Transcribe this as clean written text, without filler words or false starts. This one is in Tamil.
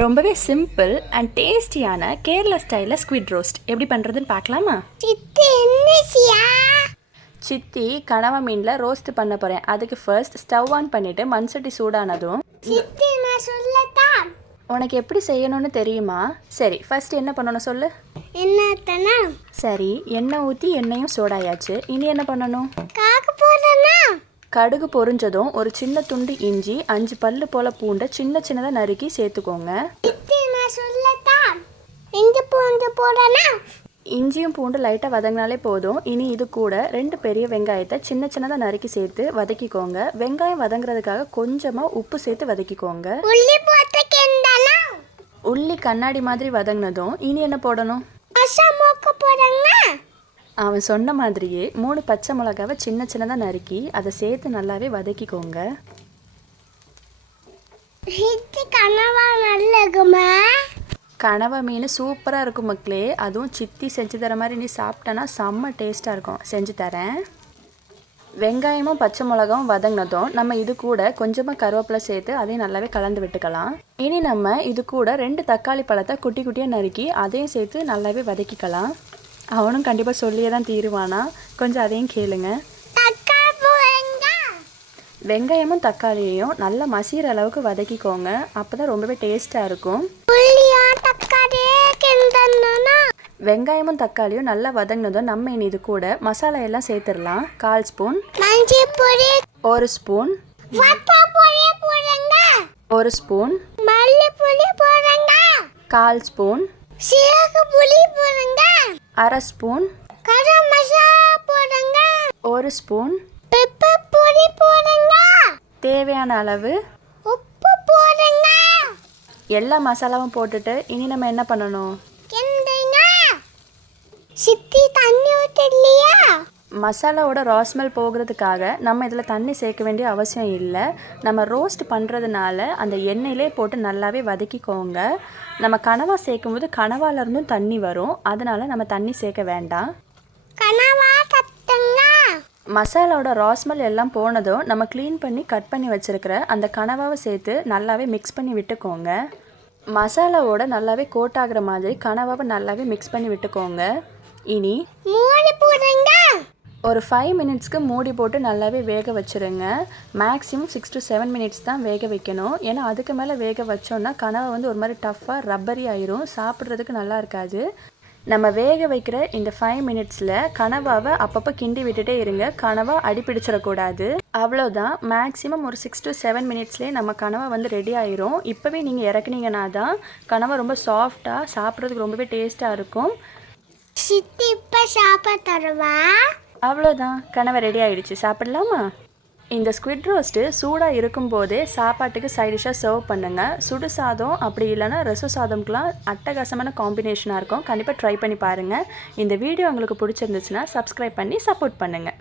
ரொம்பவே சிம்பிள் அண்ட் டேஸ்டியான கேரளா ஸ்டைலில் ஸ்குவிட் ரோஸ்ட் எப்படி பண்ணுறதுன்னு பார்க்கலாமா? சித்தி கனவா மீனில் ரோஸ்ட் பண்ண போகிறேன். அதுக்கு ஃபர்ஸ்ட் ஸ்டவ் ஆன் பண்ணிவிட்டு மண் சட்டி சூடானதும் உனக்கு எப்படி செய்யணும்னு தெரியுமா? சரி, ஃபர்ஸ்ட் என்ன பண்ணணும் சொல்லு. சரி, எண்ணெய் ஊற்றி எண்ணெயும் சூடாயாச்சு. இனி என்ன பண்ணணும்? கடுகு பொரிஞ்சதும் ஒரு சின்ன துண்டு இஞ்சி, 5 பல்லு போல் பூண்டை சின்ன சின்னதாக நறுக்கி சேர்த்துக்கோங்க. இஞ்சியும் பூண்டு லைட்டாக வதங்கினாலே போதும். இனி இது கூட 2 பெரிய வெங்காயத்தை சின்ன சின்னதாக நறுக்கி சேர்த்து வதக்கிக்கோங்க. வெங்காயம் வதங்குறதுக்காக கொஞ்சமாக உப்பு சேர்த்து வதக்கிக்கோங்க. உள்ளி கண்ணாடி மாதிரி வதங்கினதும் இனி என்ன போடணும்? அவன் சொன்ன மாதிரியே 3 பச்சை மிளகாவை சின்ன சின்னதாக நறுக்கி அதை சேர்த்து நல்லாவே வதக்கிக்கோங்க. கனவா மீன் சூப்பராக இருக்கும் மக்களே. அதுவும் சித்தி செஞ்சு தர மாதிரி நீ சாப்பிட்டனா செம்ம டேஸ்ட்டாக இருக்கும். செஞ்சு தரேன். வெங்காயமும் பச்சை மிளகாவும் வதங்கினதும் நம்ம இது கூட கொஞ்சமாக கருவேப்பிலை சேர்த்து அதையும் நல்லாவே கலந்து விட்டுக்கலாம். இனி நம்ம இது கூட 2 தக்காளி பழத்தை குட்டி குட்டியாக நறுக்கி அதையும் சேர்த்து நல்லாவே வதக்கிக்கலாம். அவனும் கண்டிப்பாக சொல்லியே தான் தீருவானா, கொஞ்சம் அதையும் கேளுங்க. வெங்காயமும் தக்காளியையும் நல்லா மசிகிற அளவுக்கு வதக்கிக்கோங்க. அப்போ தான் ரொம்பவே டேஸ்ட்டாக இருக்கும். வெங்காயமும் தக்காளியும் நல்லா வதங்கினதும் நம்ம இனி இது கூட மசாலா எல்லாம் சேர்த்துடலாம். 1/4 spoon 1 spoon 1 spoon 1/4 spoon 1/2 spoon 1 spoon தேவையான அளவு உப்பு போடுங்க. எல்லா மசாலாவும் போட்டுட்டு இனி நம்ம என்ன பண்ணணும்? சித்தி தண்ணி ஊத்தலையா? மசாலாவோட ராஸ்மெல் போகிறதுக்காக நம்ம இதில் தண்ணி சேர்க்க வேண்டிய அவசியம் இல்லை. நம்ம ரோஸ்ட் பண்ணுறதுனால அந்த எண்ணெயிலே போட்டு நல்லாவே வதக்கிக்கோங்க. நம்ம கனவா சேர்க்கும்போது கனவாலேருந்தும் தண்ணி வரும், அதனால் நம்ம தண்ணி சேர்க்க வேண்டாம். மசாலாவோட ராஸ்மெல் எல்லாம் போனதும் நம்ம க்ளீன் பண்ணி கட் பண்ணி வச்சுருக்கிற அந்த கனவாவை சேர்த்து நல்லாவே மிக்ஸ் பண்ணி விட்டுக்கோங்க. மசாலாவோட நல்லாவே கோட் ஆகிற மாதிரி கனவாவை நல்லாவே மிக்ஸ் பண்ணி விட்டுக்கோங்க. இனி ஒரு 5 மினிட்ஸ்க்கு மூடி போட்டு நல்லாவே வேக வச்சுருங்க. மேக்ஸிமம் 6 to 7 மினிட்ஸ் தான் வேக வைக்கணும். ஏன்னா அதுக்கு மேலே வேக வச்சோன்னா கனவா வந்து ஒரு மாதிரி டஃப்பாக ரப்பரி ஆயிரும், சாப்பிட்றதுக்கு நல்லா இருக்காது. நம்ம வேக வைக்கிற இந்த 5 மினிட்ஸில் கனவாவை அப்பப்போ கிண்டி விட்டுட்டே இருங்க. கனவா அடிப்பிடிச்சிடக்கூடாது. அவ்வளோதான். மேக்ஸிமம் ஒரு 6 to 7 மினிட்ஸ்லேயே நம்ம கனவா வந்து ரெடி ஆயிரும். இப்போவே நீங்கள் இறக்குனீங்கன்னா தான் கனவா ரொம்ப சாஃப்டாக சாப்பிட்றதுக்கு ரொம்பவே டேஸ்ட்டாக இருக்கும். அவ்வளோதான், கனவா ரெடி ஆகிடுச்சு. சாப்பிடலாமா? இந்த ஸ்குவிட் ரோஸ்ட்டு சூடாக இருக்கும்போதே சாப்பாட்டுக்கு சைடிஷாக சர்வ் பண்ணுங்கள். சுடு சாதம் அப்படி இல்லைன்னா ரசம் சாதம்க்கெலாம் அட்டகாசமான காம்பினேஷனாக இருக்கும். கண்டிப்பாக ட்ரை பண்ணி பாருங்கள். இந்த வீடியோ உங்களுக்கு பிடிச்சிருந்துச்சுன்னா சப்ஸ்கிரைப் பண்ணி சப்போர்ட் பண்ணுங்கள்.